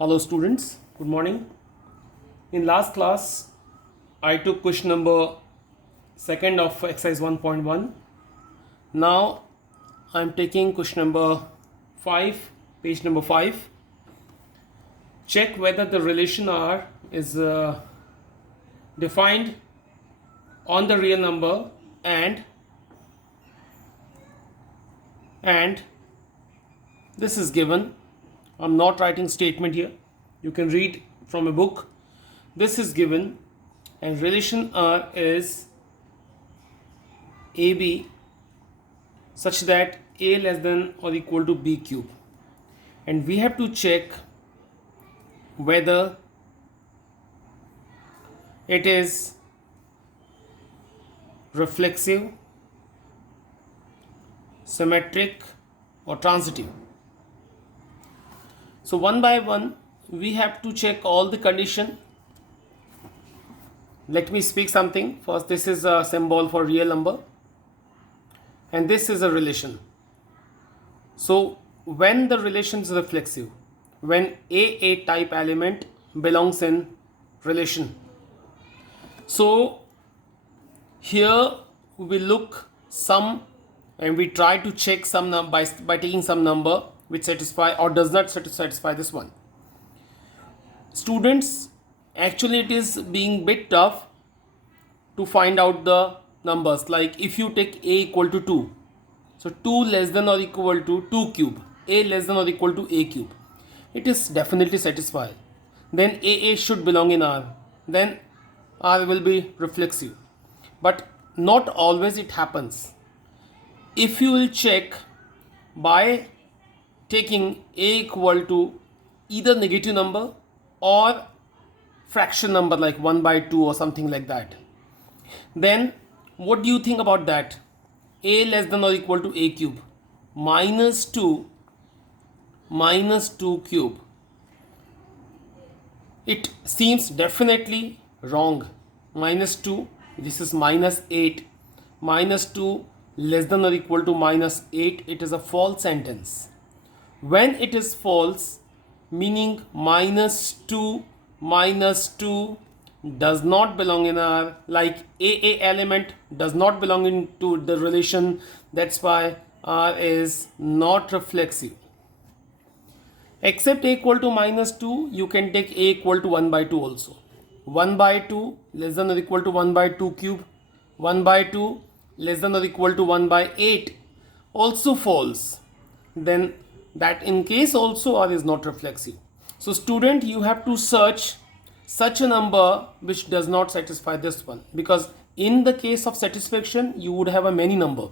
Hello students, good morning. In last class, I took question number 2nd of exercise 1.1. Now I am taking question number 5, page number 5. Check whether the relation R is defined on the real number and this is given. I'm not writing statement here. You can read from a book. This is given and relation R is AB such that A less than or equal to B cube. And we have to check whether it is reflexive, symmetric or transitive. So one by one we have to check all the condition. Let me speak something. First, this is a symbol for real number and this is a relation. So when the relation is reflexive, when A type element belongs in relation. So here we look some and we try to check some number by taking some number which satisfy or does not satisfy this one. Students, actually it is being bit tough to find out the numbers. Like if you take A equal to 2, so 2 less than or equal to 2 cube, A less than or equal to A cube, it is definitely satisfied. Then AA should belong in R, then R will be reflexive. But not always it happens. If you will check by taking A equal to either negative number or fraction number like 1 by 2 or something like that, then what do you think about that? A less than or equal to A cube minus 2 cube. It seems definitely wrong. Minus 2, this is minus 8. Minus 2 less than or equal to minus 8, it is a false sentence. When it is false, meaning minus 2 does not belong in R, like AA element does not belong into the relation, that's why R is not reflexive. Except A equal to minus 2, you can take A equal to 1 by 2 also. 1 by 2 less than or equal to 1 by 2 cube. 1 by 2 less than or equal to 1 by 8 also false. Then that in case also R is not reflexive. So student, you have to search such a number which does not satisfy this one, because in the case of satisfaction you would have a many number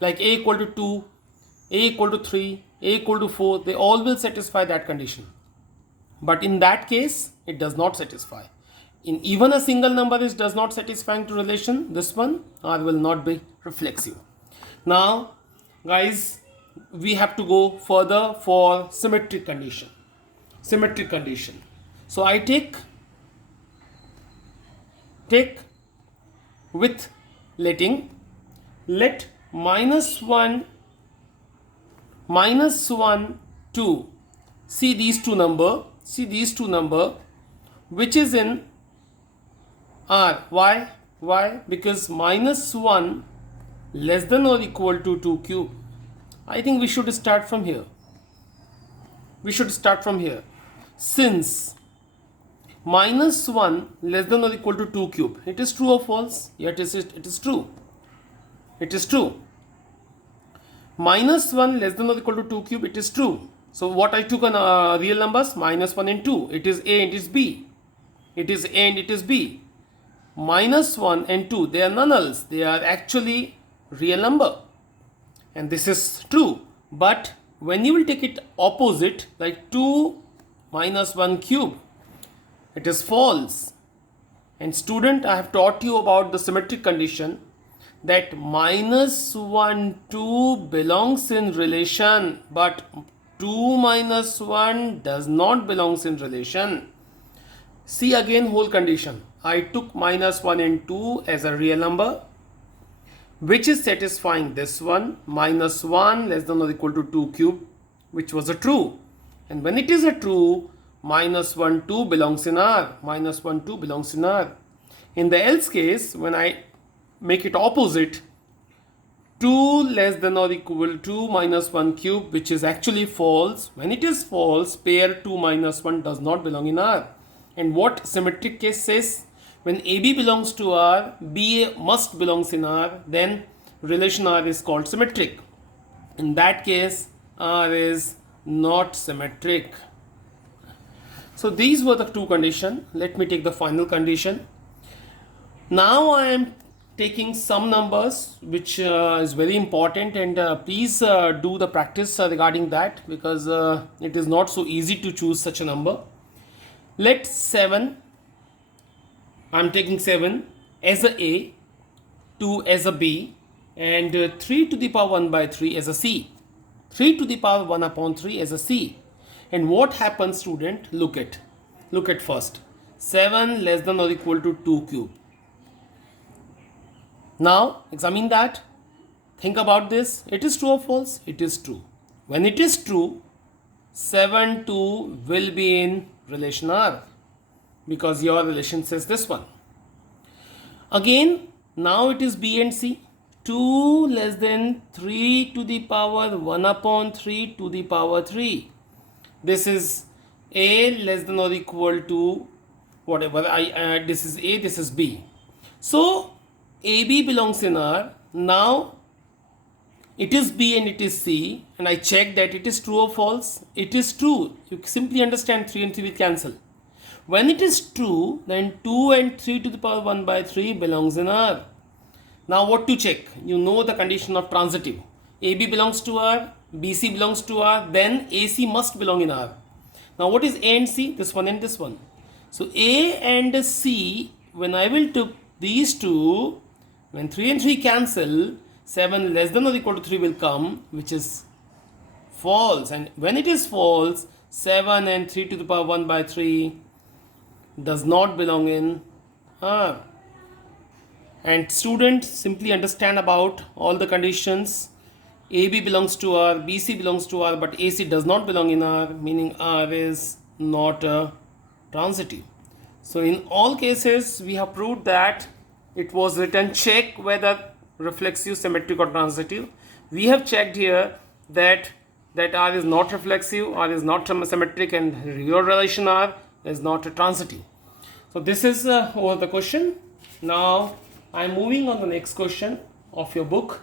like A equal to 2, A equal to 3, A equal to 4, they all will satisfy that condition. But in that case it does not satisfy. In even a single number is does not satisfying to relation, this one R will not be reflexive. Now guys, we have to go further for symmetric condition. Symmetric condition. So I take with let minus 1, 2. See these two number which is in R. Why? Because minus 1 less than or equal to 2 cube. I think we should start from here. Since minus 1 less than or equal to 2 cube, it is true or false? Yet it is true. It is true. Minus 1 less than or equal to 2 cube, it is true. So what I took on real numbers, minus 1 and 2. It is A and it is B. It is A and it is B. Minus 1 and 2, they are nulls. They are actually real number. And this is true. But when you will take it opposite, like 2 minus 1 cube, it is false. And student, I have taught you about the symmetric condition that minus 1, 2 belongs in relation, but 2 minus 1 does not belongs in relation. See again whole condition. I took minus 1 and 2 as a real number, which is satisfying this one, minus 1 less than or equal to 2 cube, which was a true. And when it is a true, minus 1, 2 belongs in R. Minus 1, 2 belongs in R. In the else case, when I make it opposite, 2 less than or equal to minus 1 cube, which is actually false. When it is false, pair 2 minus 1 does not belong in R. And what symmetric case says? When AB belongs to R, BA must belongs in R, then relation R is called symmetric. In that case, R is not symmetric. So these were the two conditions. Let me take the final condition. Now I am taking some numbers which is very important, and please do the practice regarding that, because it is not so easy to choose such a number. Let 7, I am taking 7 as a 2 as a B, and 3 to the power 1 by 3 as a C. 3 to the power 1 upon 3 as a C. And what happens, student? Look at first. 7 less than or equal to 2 cube. Now examine that. Think about this. It is true or false? It is true. When it is true, 7 2 will be in relation R, because your relation says this one. Again, now it is B and C. 2 less than 3 to the power 1 upon 3 to the power 3. This is A less than or equal to whatever. This is A, this is B. So AB belongs in R. Now it is B and it is C, and I check that it is true or false. It is true. You simply understand 3 and 3 will cancel. When it is true, then 2 and 3 to the power 1 by 3 belongs in R. Now what to check? You know the condition of transitive. AB belongs to R, BC belongs to R, then AC must belong in R. Now what is A and C? This one and this one. So A and C, when I will took these two, when 3 and 3 cancel, 7 less than or equal to 3 will come, which is false. And when it is false, 7 and 3 to the power 1 by 3 does not belong in R. And students, simply understand about all the conditions. AB belongs to R, BC belongs to R, but AC does not belong in R, meaning R is not a transitive. So in all cases, we have proved that it was written check whether reflexive, symmetric or transitive. We have checked here that R is not reflexive, R is not symmetric, and your relation R is not a transitive. So this is over the question. Now I am moving on the next question of your book,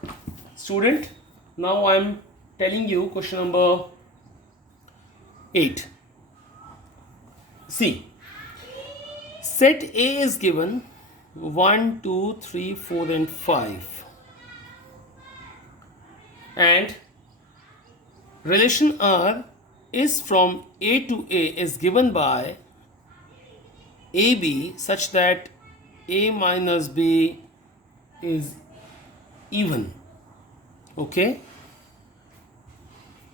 student. Now I am telling you question number 8. See, set A is given 1, 2, 3, 4 and 5, and relation R is from A to A is given by AB such that A minus B is even. Okay,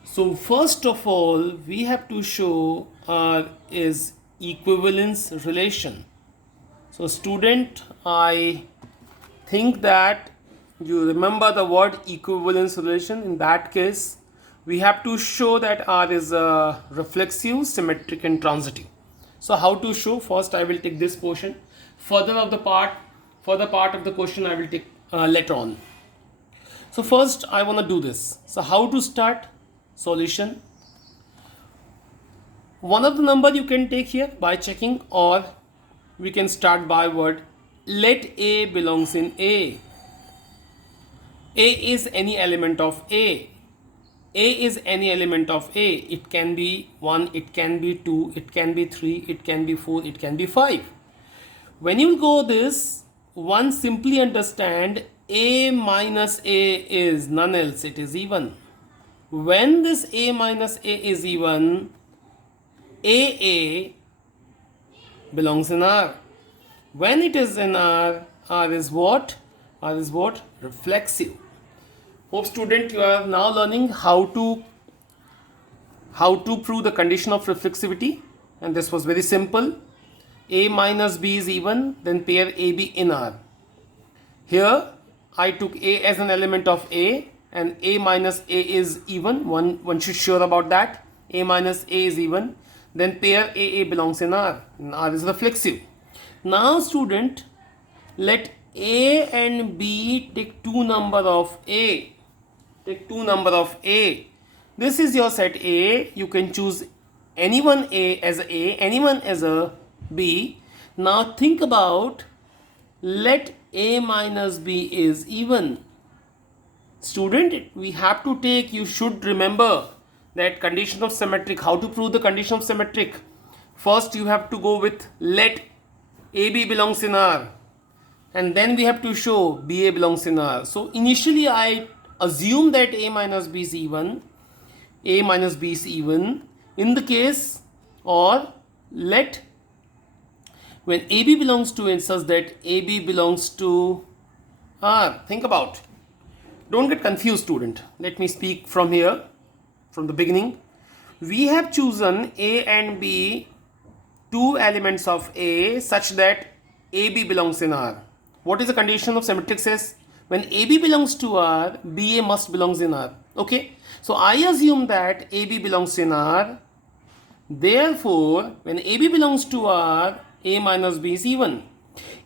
so first of all we have to show R is equivalence relation. So student, I think that you remember the word equivalence relation. In that case, we have to show that R is a reflexive, symmetric and transitive. So how to show? First I will take this portion. Further part of the question I will take later on. So first I want to do this. So how to start? Solution. One of the number you can take here by checking, or we can start by word let A belongs in A. A is any element of A. A is any element of A. It can be 1, it can be 2, it can be 3, it can be 4, it can be 5. When you go this, one simply understand A minus A is none else, it is even. When this A minus A is even, AA belongs in R. When it is in R, R is what? R is what? Reflexive. Hope student, you are now learning how to prove the condition of reflexivity, and this was very simple. A minus B is even, then pair AB in R. Here I took A as an element of A, and A minus A is even. One should sure about that. A minus A is even. then pair AA belongs in R. And R is reflexive. Now student, let A and B take two number of A. Take two number of A. This is your set A. You can choose anyone A as A, anyone as a B. Now think about, let A minus B is even. Student, we have to take, you should remember that condition of symmetric. How to prove the condition of symmetric? First you have to go with let AB belongs in R, and then we have to show BA belongs in R. So initially I assume that A minus B is even. A minus B is even in the case, or let when AB belongs to, and such that AB belongs to R. Think about. Don't get confused, student. Let me speak from here, from the beginning. We have chosen A and B, two elements of A, such that AB belongs in R. What is the condition of symmetric says? When AB belongs to R, BA must belongs in R. Okay. So I assume that AB belongs in R. Therefore, when AB belongs to R, A minus B is even.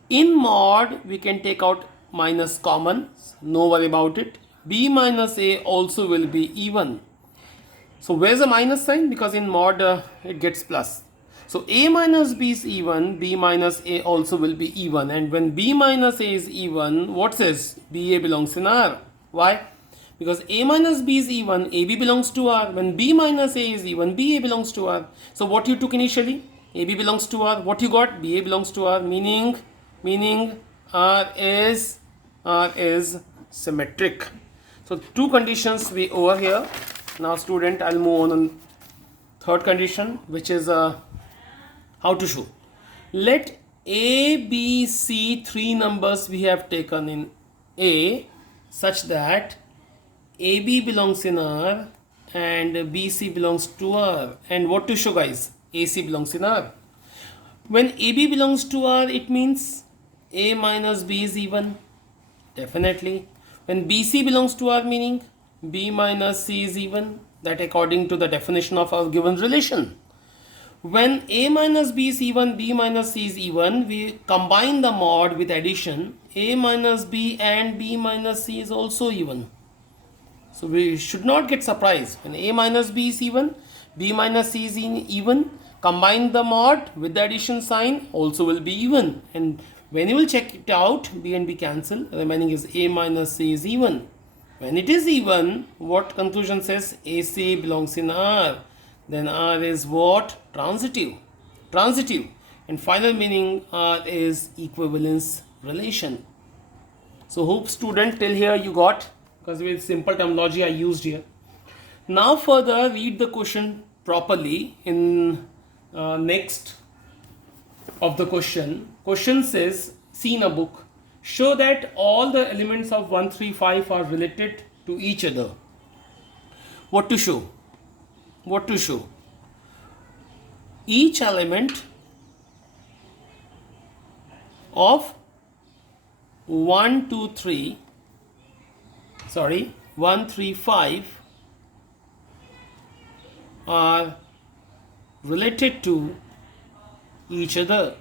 In mod, we can take out minus common. No worry about it. B minus A also will be even. So where's the minus sign? Because in mod it gets plus. So A minus B is even, B minus A also will be even. And when B minus A is even, what says? BA belongs in R. Why? Because A minus B is even, AB belongs to R. When B minus A is even, BA belongs to R. So what you took initially? AB belongs to R. What you got? BA belongs to R. Meaning R is symmetric. So two conditions we over here. Now student, I'll move on third condition, which is how to show. Let A, B, C, three numbers we have taken in A, such that AB belongs in R and BC belongs to R. And what to show, guys? AC belongs in R. When AB belongs to R, it means A minus B is even. Definitely. When BC belongs to R, meaning B minus C is even. That according to the definition of our given relation. When A minus B is even, B minus C is even, we combine the mod with addition. A minus B and B minus C is also even. So we should not get surprised. When A minus B is even, B minus C is even, combine the mod with the addition sign, also will be even. And when you will check it out, B and B cancel, remaining is A minus C is even. When it is even, what conclusion says? AC belongs in R. Then R is what? Transitive. And final meaning, R is equivalence relation. So hope student till here you got, because with simple terminology I used here. Now further read the question properly in next of the question. Question says, see in a book, show that all the elements of 1, 3, 5 are related to each other. What to show? Each element of 1, 3, 5 are related to each other.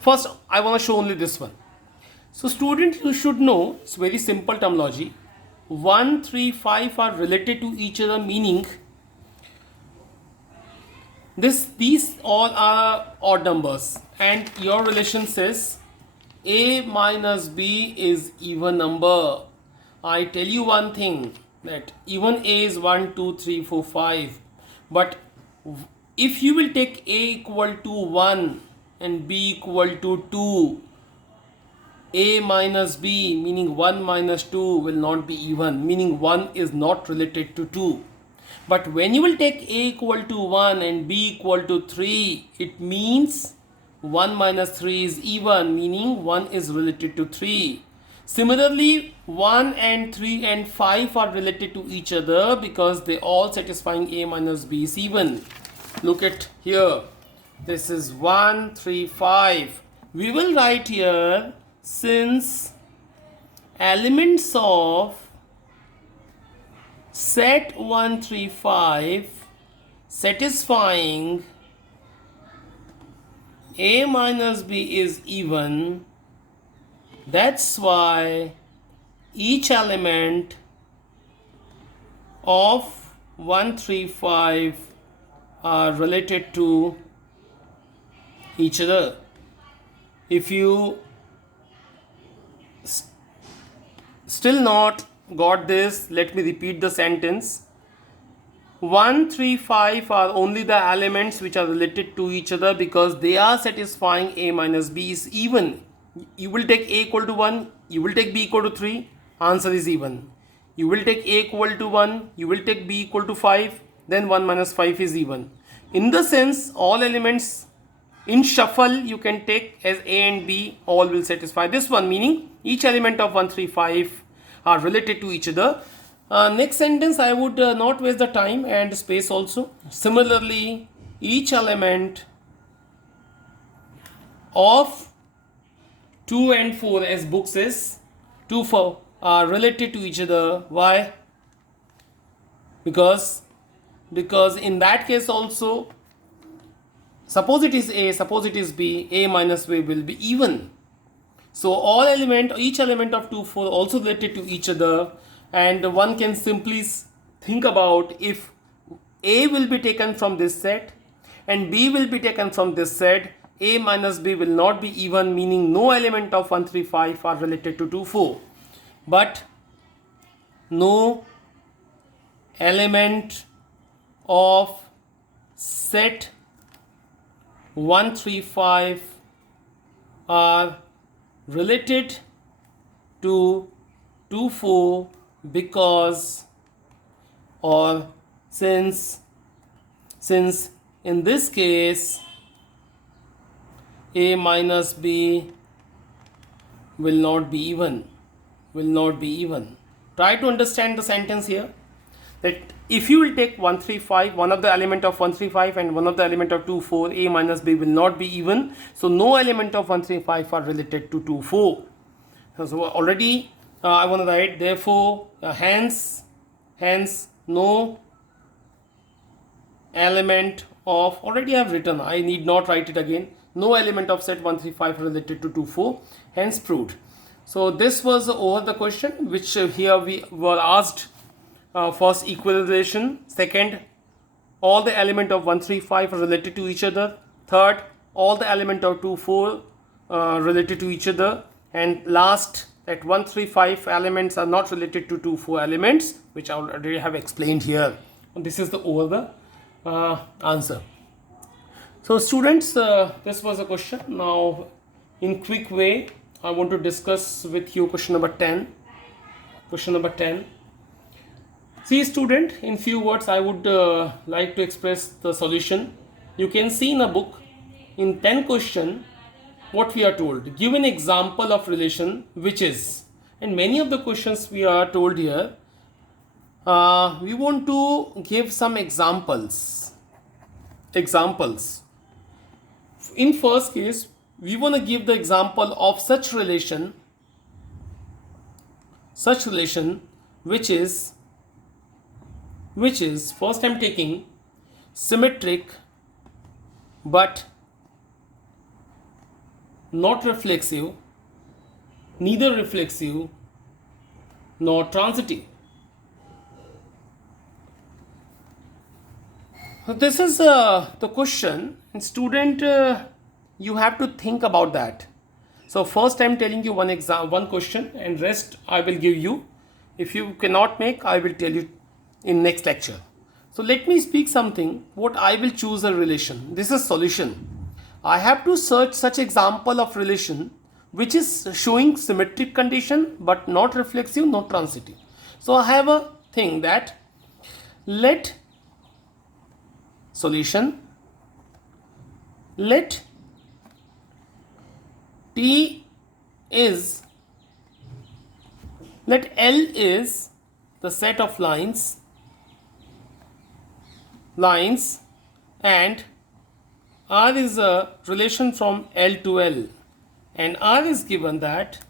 First, I want to show only this one. So student, you should know, it's very simple terminology. 1, 3, 5 are related to each other, meaning these all are odd numbers, and your relation says A minus B is even number. I tell you one thing, that even A is 1, 2, 3, 4, 5, but if you will take A equal to 1 and B equal to 2, A minus B, meaning 1 minus 2, will not be even, meaning 1 is not related to 2. But when you will take A equal to 1 and B equal to 3, it means 1 minus 3 is even, meaning 1 is related to 3. Similarly, 1 and 3 and 5 are related to each other because they all satisfying A minus B is even. Look at here. This is 1, 3, 5. We will write here, since elements of set 1, 3, 5 satisfying A minus B is even, that's why each element of 1, 3, 5 are related to each other. If you still not got this, let me repeat the sentence. 1, 3, 5 are only the elements which are related to each other because they are satisfying A minus B is even. You will take A equal to 1, you will take B equal to 3, answer is even. You will take A equal to 1, you will take B equal to 5, then 1 minus 5 is even. In the sense, all elements in shuffle you can take as A and B, all will satisfy this one, meaning each element of 1, 3, 5 are related to each other. Next sentence, I would not waste the time and space also. Similarly, each element of 2 and 4, as book says, 2, 4 are related to each other. Why? Because in that case also, suppose it is A, suppose it is B, A minus B will be even. So each element of 2, 4 also related to each other, and one can simply think about if A will be taken from this set and B will be taken from this set, A minus B will not be even, meaning no element of 1, 3, 5 are related to 2, 4. But no element of set 1, 3, 5 are related to 2, 4 because or since in this case A minus B will not be even. Try to understand the sentence here, that if you will take 1, 3, 5, one of the element of 1, 3, 5 and one of the element of 2, 4, A minus B will not be even. So no element of 1, 3, 5 are related to 2, 4. So already I want to write, therefore hence no element of, already I have written, I need not write it again, no element of set 1, 3, 5 related to 2, 4, hence proved. So this was over the question, which here we were asked. First, equalization. Second, all the element of 1, 3, 5 are related to each other. Third, all the element of 2, 4 related to each other. And last, that 1, 3, 5 elements are not related to 2, 4 elements, which I already have explained here. And this is the over the answer. So students, this was a question. Now, in quick way, I want to discuss with you question number 10. Question number 10. See student, in few words I would like to express the solution. You can see in a book, in 10 question, what we are told. Give an example of relation which is, and many of the questions we are told here, we want to give some examples. In first case, we want to give the example of such relation which is first I'm taking symmetric but not reflexive, neither reflexive nor transitive. So this is the question, and student, you have to think about that. So first I'm telling you one question, and rest I will give you. If you cannot make, I will tell you in next lecture. So let me speak something what I will choose a relation. This is solution. I have to search such example of relation which is showing symmetric condition but not reflexive, not transitive. So I have a thing that let T is, let L is the set of lines and R is a relation from L to L, and R is given that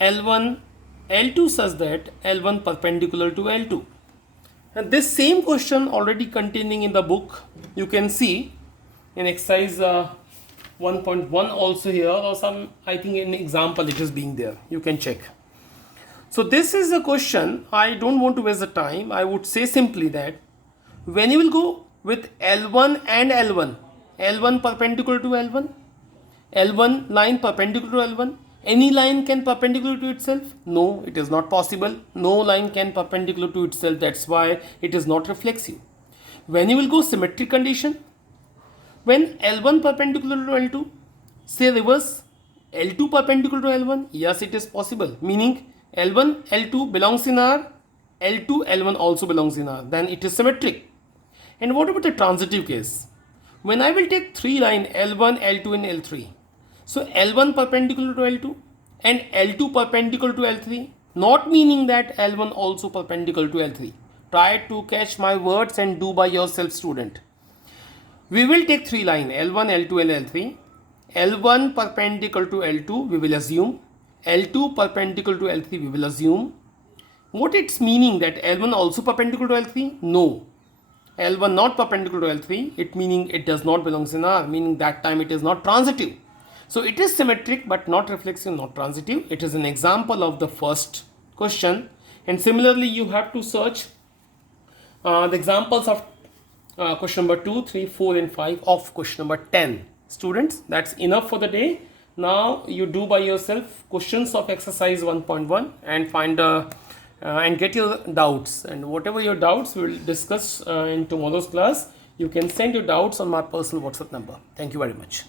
L1 L2 such that L1 perpendicular to L2. And this same question already containing in the book, you can see in exercise 1.1 also here, or some, I think an example it is being there. You can check. So this is a question. I don't want to waste the time. I would say simply that when you will go with L1 and L1, L1 perpendicular to L1, L1 line perpendicular to L1, any line can perpendicular to itself? No, it is not possible. No line can perpendicular to itself. That's why it is not reflexive. When you will go symmetric condition, when L1 perpendicular to L2, say reverse, L2 perpendicular to L1, yes, it is possible. Meaning L1, L2 belongs in R, L2, L1 also belongs in R. Then it is symmetric. And what about the transitive case? When I will take three line L1, L2 and L3, so L1 perpendicular to L2 and L2 perpendicular to L3, not meaning that L1 also perpendicular to L3. Try to catch my words and do by yourself, student. We will take three line L1, L2 and L3. L1 perpendicular to L2 we will assume. L2 perpendicular to L3 we will assume. What it's meaning that L1 also perpendicular to L3? No. L1 not perpendicular to L3, it meaning it does not belongs in R, meaning that time it is not transitive. So it is symmetric but not reflexive, not transitive. It is an example of the first question. And similarly, you have to search the examples of question number 2, 3, 4 and 5 of question number 10. Students, that's enough for the day. Now you do by yourself questions of exercise 1.1 and find and get your doubts. And whatever your doubts we will discuss in tomorrow's class. You can send your doubts on my personal WhatsApp number. Thank you very much.